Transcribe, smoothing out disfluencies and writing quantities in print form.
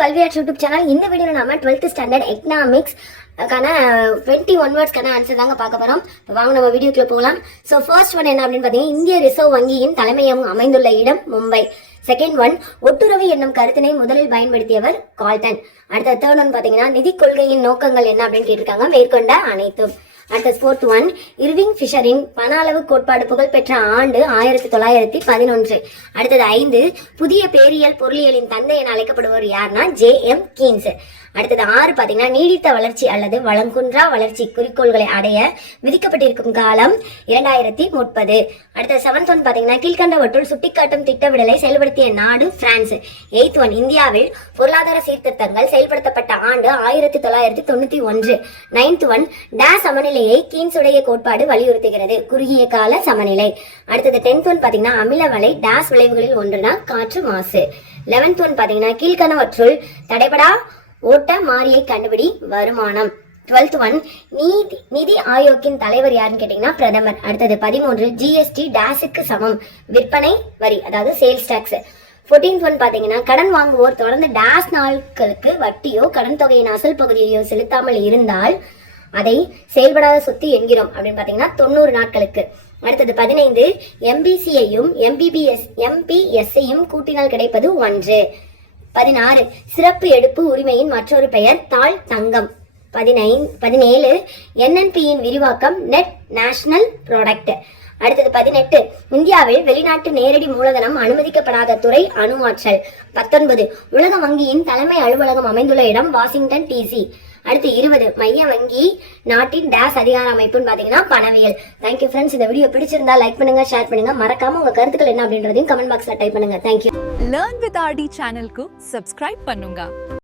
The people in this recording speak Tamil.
கல்வியாட் யூடியூப் சேனல். இந்த வீடியோவில் நாம 12th ஸ்டாண்டர்ட் எக்கனாமிக்ஸ் 21 வேர்ட்ஸ்க்கான ஆன்சர் தாங்க பார்க்க போறோம். வாங்க நம்ம வீடியோக்குள்ள போகலாம். ஸோ ஃபர்ஸ்ட் ஒன் என்ன அப்படின்னு பார்த்தீங்கன்னா, இந்திய ரிசர்வ் வங்கியின் தலைமையகம் அமைந்துள்ள இடம் மும்பை. செகண்ட் ஒன், ஒட்டுறவு என்னும் கருத்தினை முதலில் பயன்படுத்தியவர் கால்டன். அடுத்த தேர்ட் ஒன் பார்த்தீங்கன்னா, நிதி கொள்கையின் நோக்கங்கள் என்ன அப்படின்னு கேட்டிருக்காங்க. மேற்கொண்ட அனைத்தும். அடுத்த ஃபோர்த் ஒன், இர்விங் ஃபிஷரின் பண அளவு கோட்பாடு புகழ்பெற்ற ஆண்டு 1911. அடுத்தது 5, புதிய பேரியல் பொருளியலின் தந்தை என அழைக்கப்படுவர் யாருன்னா J.M. கீன்ஸ். அடுத்தது 6 பாத்தீங்கன்னா, நீடித்த வளர்ச்சி அல்லது வளங்குன்றா வளர்ச்சி குறிக்கோள்களை அடைய விதிக்கப்பட்டிருக்கும் காலம் 2030. அடுத்த 7th ஒன் பாத்தீங்கன்னா, கீழ்கண்டவற்றுள் சுட்டிக்காட்டும் திட்டமிடலை செயல்படுத்திய நாடு பிரான்ஸ். 8th ஒன், இந்தியாவில் பொருளாதார சீர்திருத்தங்கள் செயல்படுத்தப்பட்ட ஆண்டு 1991. 9th ஒன், டேஸ் சமநிலையை கீன்ஸுடைய கோட்பாடு வலியுறுத்துகிறது, குறுகிய கால சமநிலை. அடுத்தது 10th ஒன் பாத்தீங்கன்னா, அமிலவலை டேஸ் விளைவுகளில் ஒன்றுனா காற்று மாசு. 11th ஒன் பாத்தீங்கன்னா, கீழ்கண்டவற்றுள் தடைபடா ஓட்ட மாறியை கண்டுபிடி வருமானம். 12th ஒன், நிதி ஆயோக்கின் தலைவர் யாருன்னு கேட்டீங்கன்னா பிரதமர். அடுத்தது 13, ஜிஎஸ்டி டேஸுக்கு சமம், விற்பனை வரி அதாவது சேல்ஸ் டாக்ஸ். 14th ஒன் பாத்தீங்கன்னா, கடன் வாங்குவோர் தொடர்ந்து டேஸ் நாட்களுக்கு வட்டியோ கடன் தொகையின் அசல் பகுதியையோ செலுத்தாமல் இருந்தால் அதை செயல்படாத சொத்து என்கிறோம் அப்படின்னு பாத்தீங்கன்னா 90 நாட்களுக்கு. அடுத்தது 15, எம்பிசியையும் எம்பிபிஎஸ்ஐயும் கூட்டினால் கிடைப்பது 1. 16, சிறப்பு எடுப்பு உரிமையின் மற்றொரு பெயர் தாழ் தங்கம். 17, NNP-யின் விரிவாக்கம் நெட் நேஷனல் ப்ராடக்ட். அடுத்தது 18, இந்தியாவில் வெளிநாட்டு நேரடி மூலதனம் அனுமதிக்கப்படாத துறை அணு ஆற்றல். 19, உலக வங்கியின் தலைமை அலுவலகம் அமைந்துள்ள இடம் வாஷிங்டன் டிசி. அடுத்து 20, மைய வங்கி நாட்டின் டேஸ் அதிகார அமைப்புன்னு பாத்தீங்கன்னா பணவியல். Thank you friends. இந்த வீடியோ பிடிச்சிருந்தா லைக் பண்ணுங்க, ஷேர் பண்ணுங்க, மறக்காம உங்க கருத்துக்கள் என்ன அப்படின்றதையும் கமெண்ட் பாக்ஸ்ல டைப் பண்ணுங்க. தேங்க்யூ. Learn with RD சேனலுக்கு சப்ஸ்கிரைப் பண்ணுங்க.